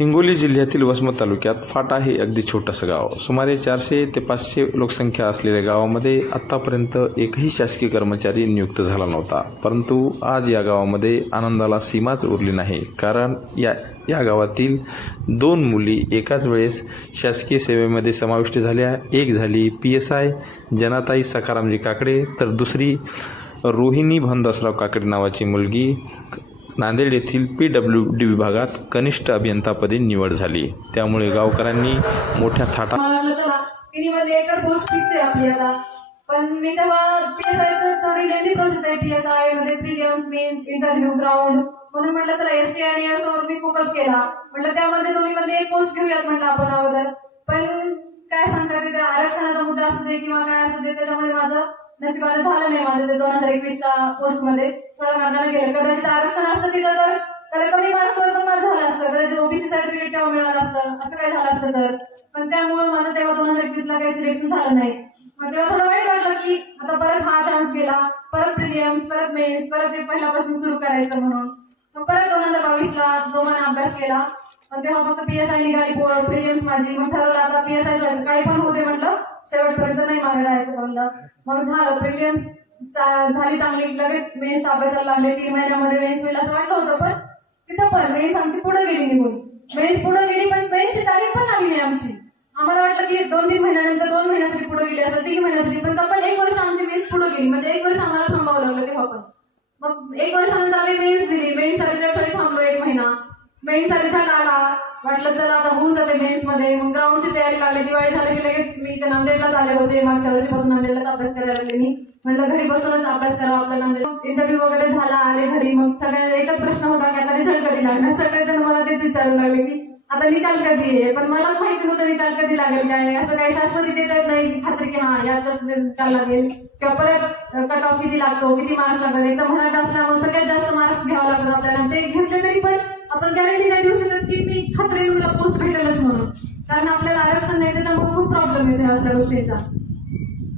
हिंगोली जिल्ह्यातील वसमत तालुक्यात फाटा हे अगदी छोटंसं गाव. सुमारे 400 ते 500 लोकसंख्या असलेल्या गावामध्ये आत्तापर्यंत एकही शासकीय कर्मचारी नियुक्त झाला नव्हता. परंतु आज या गावामध्ये आनंदाला सीमाच उरली नाही. कारण या गावातील 2 मुली एकाच वेळेस शासकीय सेवेमध्ये समाविष्ट झाल्या. एक झाली PSI जनाताई सखारामजी काकडे, तर दुसरी रोहिणी भानदासराव काकडे नावाची मुलगी नांदेड येथील PWD विभागात कनिष्ठ अभियंतापदी निवड झाली. त्यामुळे गावकऱ्यांनी मोठ्या थाटा एकर पोस्ट फिक्स आहे आपली आता. पण मी तेव्हा PSI थोडी लेंदी प्रोसेस आहे. PSI मध्ये प्रिलिम्स, मेन्स, इंटरव्ह्यू, ग्राउंड, म्हणून म्हटलं चला ST आणि S वर मी फोकस केला. म्हटलं त्यामध्ये दोन्हीमध्ये एक पोस्ट घेऊयात म्हटलं आपण अगोदर. पण काय सांगतात तिथे आरक्षणाचा मुद्दा असू दे किंवा काय असू दे, त्याच्यामुळे माझं नशिबाने झालं नाही. माझं ते 2021च्या पोस्ट मध्ये थोड्या मार्गाने गेलं. कदाचित आरक्षण असतं तिथं तर कमी मार्क्सवर पण माझं झालं असतं. कदाचित OBC सर्टिफिकेट तेव्हा मिळालं असतं, असं काय झालं असतं तर. पण त्यामुळे माझं तेव्हा 2021ला काही सिलेक्शन झालं नाही. मग तेव्हा थोडं वाईट वाटलं की आता परत हा चान्स गेला, परत प्रिलिम्स, परत मेन्स, परत ते पहिल्यापासून सुरू करायचं म्हणून. मग परत 2022ला जोमाने अभ्यास केला. पण तेव्हा फक्त PSI निघाली प्रिलिम्स माझी. मग ठरवलं आता PSI काही पण होते म्हटलं, शेवटपर्यंत नाही मागे राहायचं म्हणलं. मग झालं प्रिलिम्स झाली चांगली. लगेच मेन्स अभ्यासाला लागले. 3 महिन्यामध्ये मेन्स होईल असं वाटलं होतं. पण तिथं पण मेन्स आमची पुढे गेली निघून. मेन्स पुढे गेली पण मेन्सची तारीख पण आली नाही आमची. आम्हाला वाटलं की 2-3 महिन्यानंतर 2 महिन्यासाठी पुढे गेली, असं 3 महिन्यासाठी. पण तब्बल 1 वर्ष आमची मेन्स पुढे गेली. म्हणजे 1 वर्ष आम्हाला थांबावं लागलं तेव्हा पण. मग 1 वर्षानंतर आम्ही मेन्स दिली. मेन्सच्या रिझल्टसाठी थांबलो 1 महिना. मेन्सचा रिझल्ट आला, वाटलं चला आता होऊन जाते मेन्स मध्ये. मग ग्राउंडची तयारी लागली. दिवाळी झाली की लगेच मी इथे नांदेडलाच आले होते. मागच्या वर्षीपासून नांदेडलाच अभ्यास करायला लागले मी. म्हटलं घरी बसूनच अभ्यास करावा आपला नांदेड. इंटरव्ह्यू वगैरे झाला, आले घरी. मग सगळ्या एकच प्रश्न होता की आता रिझल्ट कधी लागणार. सगळेजण मला तेच विचारू लागले की आता निकाल कधी आहे. पण मलाच माहिती नव्हतं निकाल कधी लागेल काय. असं काही शाश्वती देता येत नाही खात्री की हा यातच निकाल लागेल किंवा परत कट ऑफ किती लागतो, किती मार्क्स लागतात. एक तर मराठा असल्यामुळे सगळ्यात जास्त मार्क्स घ्यावं लागतात आपल्याला. ते घेतले तरी पण आपण गॅरंटी नाही देऊ शकत की मी खात्रीने मला पोस्ट भेटेलच म्हणून. कारण आपल्याला आरक्षण नाही, त्याच्यामुळे खूप प्रॉब्लेम येते असल्या गोष्टीचा.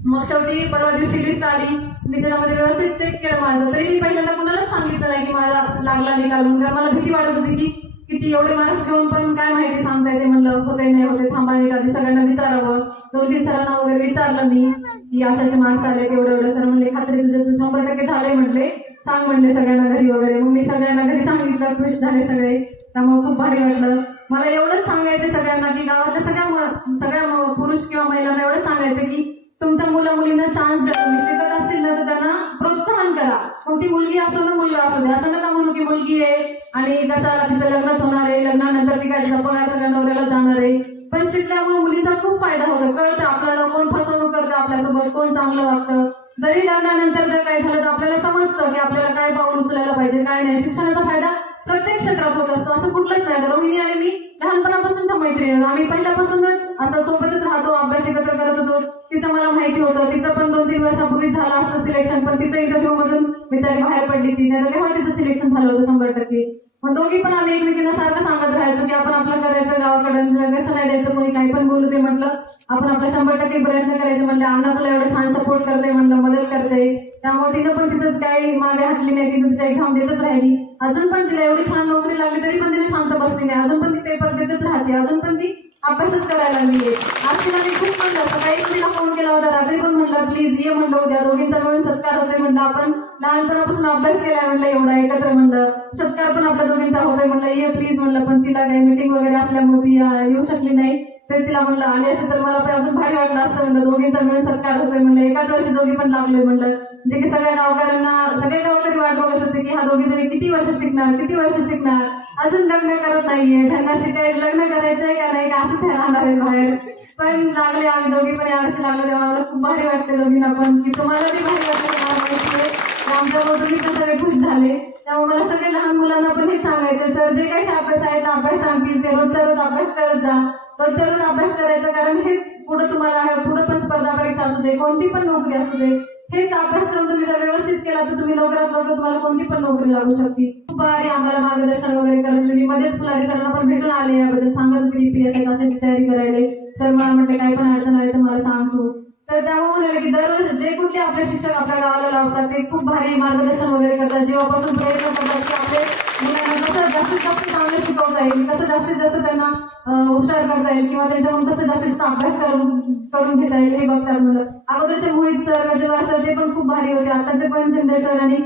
मग शेवटी परवा दिवशी लिस्ट आली. मी त्याच्यामध्ये व्यवस्थित चेक केलं माझं. तरी मी पहिल्यांदा कुणालाच सांगितलं नाही की माझा लागला निकाल म्हणून. कारण मला भीती वाटत होती की किती एवढे मार्क्स घेऊन पण काय माहिती सांगता येते. म्हणलं होते नाही होते, थांबा निकाल सगळ्यांना विचारावं. 2-3 सरांना वगैरे विचारलं मी की अशाचे मार्क्स आले एवढे. सर म्हणले खात्री तुझे 100% झाले म्हटले, सांग म्हणले सगळ्यांना घरी वगैरे. मग मी सगळ्यांना घरी सांगितलं, खुश झाले सगळे. त्यामुळे खूप भारी वाटलं. मला एवढंच सांगायचं सगळ्यांना की गावातल्या सगळ्या पुरुष किंवा महिलांना एवढंच सांगायचं की तुमच्या मुलींना चान्स द्या. तुम्ही शिकत असतील ना तर त्यांना प्रोत्साहन करा. मग ती मुलगी असो ना मुलगा असू दे. असं नका म्हणू की मुलगी आहे आणि कशाला तिचं लग्नच होणार आहे, लग्नानंतर ती काय पगार सगळ्या नवऱ्याला जाणार आहे. पण शिकल्यामुळे मुलीचा खूप फायदा होतो. कळतं आपल्याला कोण फसवणूक करतं आपल्यासोबत, कोण चांगलं वागतं. जरी लग्नानंतर जर काय झालं तर आपल्याला समजतं की आपल्याला काय पाऊल उचलायला पाहिजे काय नाही. शिक्षणाचा फायदा प्रत्येक क्षेत्रात होत असतो, असं कुठलंच नाही. रोहिणी आणि मी लहानपणापासूनच्या मैत्रिणी. आम्ही पहिल्यापासूनच असं सोबतच राहतो, अभ्यास एकत्र करत होतो. तिचं मला माहिती होतं. तिचं पण 2-3 वर्षापूर्वी झालं असतं सिलेक्शन. पण तिचं इंटरव्ह्यू मधून बिचारी बाहेर पडली ती. नाही तेव्हा तिचं सिलेक्शन झालं होतं 100%. मग दोघी पण आम्ही एकमेकींना सारखं सांगत राहायचो की आपण आपलं करायचं, गावाकडे कसं नाही द्यायचं कोणी काही पण बोलू दे. म्हटलं आपण आपला 100% प्रयत्न करायचे. म्हणलं अण्णा तुला एवढं छान सपोर्ट करते, म्हणलं मदत करते. त्यामुळे तिनं पण तिचं काही मागे हटली नाही. तिनं तिच्या एक्झाम देतच राहिली. अजून पण तिला एवढी छान नोकरी लागली तरी पण तिने शांत बसली नाही. अजून पण ती पेपर देतच राहते. अजून पण ती अभ्यासच करायला लागली. आज तिला मी खूप म्हणलं, सकाळी तिला फोन केला होता, रात्री पण म्हटलं प्लीज ये म्हणलं उद्या दोघींचा मिळून सत्कार होते. म्हणलं आपण लहानपणापासून अभ्यास केला म्हणलं एवढा एकत्र. म्हणलं सत्कार पण आपल्या दोघींचा होतोय. म्हणलं ये प्लीज म्हणलं. पण तिला काही मीटिंग वगैरे असल्यामुळे ती येऊ शकली नाही. तर तिला म्हणलं आली असेल तर मला पण अजून भारी वाटलं असतं. म्हणलं दोघींचा मिळून सत्कार होतोय. म्हणलं एकाच वर्षी दोघी पण लागलोय. म्हणलं जे की सगळे गावकरी वाट बघत होते की हा दोघी जणी किती वर्ष शिकणार. अजून लग्न करत नाहीये. त्यांना शिकायचं लग्न करायचंय का नाही का असंच राहणार आहे बाहेर. पण लागले आम्ही दोघी पण यावर्षी लागलो. तेव्हा मला खूप भारी वाटते दोघींना पण की तुम्हाला बी भारी वाटतं. आमच्यावर दोघी पण सगळे खुश झाले. त्यामुळे मला सगळे लहान मुलांना पण हेच सांगायचं, सर जे काही शाळेत अभ्यास सांगतील ते रोजच्या रोज अभ्यास करत जा. रोजच्या रोज अभ्यास करायचा. कारण हेच पुढे तुम्हाला पुढे पण स्पर्धा परीक्षा असू दे, कोणती पण नोकरी असू दे, हेच अभ्यासक्रम तुम्ही जर व्यवस्थित केला तर तुम्ही लवकरात लवकर तुम्हाला कोणती पण नोकरी लागू शकते. खूप भारी आम्हाला मार्गदर्शन वगैरे करत. मी मध्येच फुलारी सरांना पण भेटून आले. याबद्दल सांगत होती PSI क्लासेसची तयारी करायला. सर मला म्हटलं काही पण अडचण आली तर मला सांगतो. तर त्यामुळे म्हणाले की दरवर्षी जे कुठले आपले शिक्षक आपल्या गावाला लावतात ते खूप भारी मार्गदर्शन वगैरे करतात, जीवापासून प्रयत्न करतात की आपले मुलांना कसं जास्तीत जास्त चांगलं शिकवता येईल, कसं जास्तीत जास्त त्यांना हुशार करता येईल किंवा त्यांच्याकडून कसं जास्तीत जास्त अभ्यास करून घेता येईल हे बघतात मुलं. अगोदरचे मोहित सर, गजवार सर ते पण खूप भारी होते. आताचे पण शिंदे सर आणि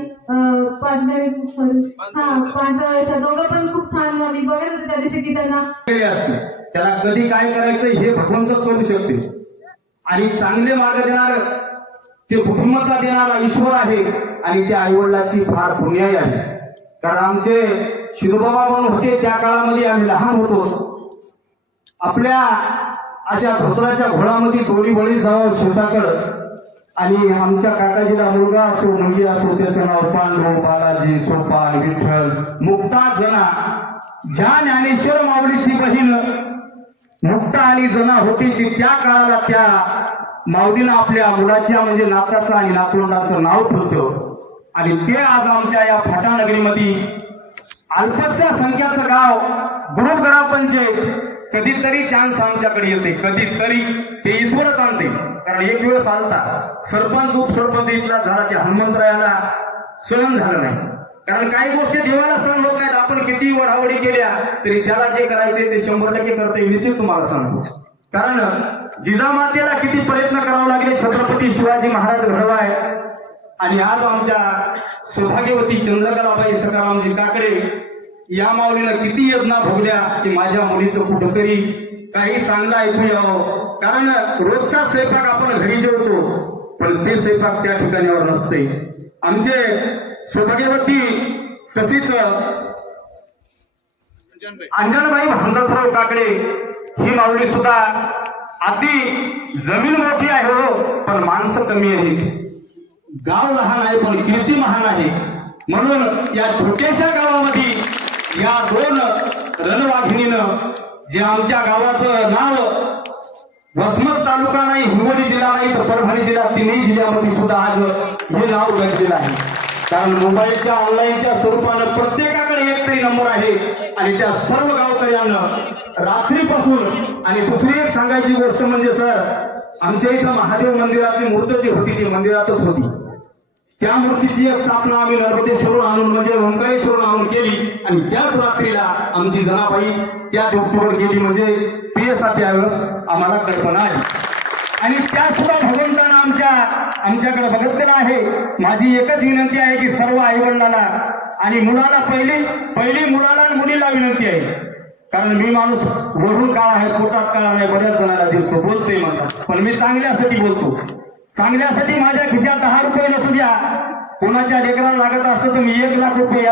पांचाळे सर दोघं पण खूप छान. मी बघत होते त्या दिवशी की त्यांना त्याला कधी काय करायचं हे भगवंतच करू शकते आणि चांगले मार्ग देणार ते बुद्धिमत्ता देणारा ईश्वर आहे आणि त्या आईवडिलाची फार पुण्याई आहे. कारण आमचे शिरोबाबा म्हणून होते त्या काळामध्ये आम्ही लहान होतो. आपल्या अशा धोत्राच्या घोळामध्ये दोरी बळी जावं शेताकडं आणि आमच्या काकाजीला मुलगा असो मुलगी असो त्याचं नाव पांडू, बालाजी, सोपान, विठ्ठल, मुक्ता, जना. ज्या ज्ञानेश्वर माऊलीची बहीण मुक्ता आणि जना होती ती त्या काळाला त्या माऊलीनं आपल्या मुलाच्या म्हणजे नाताचं आणि नातवंडाचं नाव ठेवतं आणि ते आज आमच्या या फाटा नगरीमध्ये अल्पशा संख्याचं गाव ग्रुप ग्रामपंचायत कधीतरी चान्स आमच्याकडे येते, कधीतरी ते ईश्वरच आणते. कारण एक दिवस आलता सरपंच उपसरपंच इथला झाला त्या हनुमंतरायाला सहन झालं नाही. कारण काही गोष्टी देवाला सहन होत नाहीत. आपण किती वढावडी केल्या तरी त्याला जे करायचे ते 100% करता येईल निश्चित तुम्हाला सांगतो. कारण जिजामातेला किती प्रयत्न करावे लागले छत्रपती शिवाजी महाराज घडवाय आणि आज आमच्या सौभाग्यवती चंद्रकलाबाई सकारामजी काकडे या माऊलीनं किती योजना भोगल्या की माझ्या मुलीचं कुठंतरी काही चांगलं ऐकू यावं. कारण रोजचा स्वयंपाक आपण घरी जेवतो पण ते स्वयंपाक त्या ठिकाणीवर नसते. आमचे सौभाग्यवती तशीच अंजनबाई भांडसराव काकडे ही माऊली सुद्धा अति जमीन मोठी आहे हो पण माणसं कमी आहेत. गाव लहान आहे पण कीर्ती महान आहे. म्हणून या छोट्याशा गावामध्ये या 2 रणवाघिणीनं जे आमच्या गावाचं नाव वसमत तालुका नाही, हिंगोली जिल्हा नाही तर परभणी जिल्हा तिन्ही जिल्ह्यामध्ये सुद्धा आज हे नाव गाजलेलं आहे. कारण मोबाईलच्या ऑनलाईनच्या स्वरूपानं प्रत्येकाकडे एक तरी नंबर आहे आणि त्या सर्व गावकऱ्यांना रात्रीपासून. आणि दुसरी एक सांगायची गोष्ट म्हणजे सर आमच्या इथं महादेव मंदिराची मूर्त जी होती ती मंदिरातच होती. त्या मूर्तीची स्थापना आम्ही नर्मदेश्वरून आणून म्हणजे ओंकारेश्वरून आणून केली आणि त्याच रात्रीला आमची जनाबाई त्या ड्युटीवर गेली म्हणजे PSA त्यावेळेस आम्हाला कल्पना आहे. आणि त्या सुद्धा भगवंतानं आमच्याकडे बघितलेलं आहे. माझी एकच विनंती आहे की सर्व आईवडिलाला आणि मुलाला पहिली मुलाला आणि मुलीला विनंती आहे. कारण मी माणूस वरून काळ आहे पोटात काळ नाही बऱ्याच जणांना दिसतो बोलतोय म्हणतात पण मी चांगल्यासाठी बोलतो. चांगल्यासाठी माझ्या खिशात 10 रुपये नसू द्या कोणाच्या लेकराला लागत असतं तर मी 1 लाख रुपये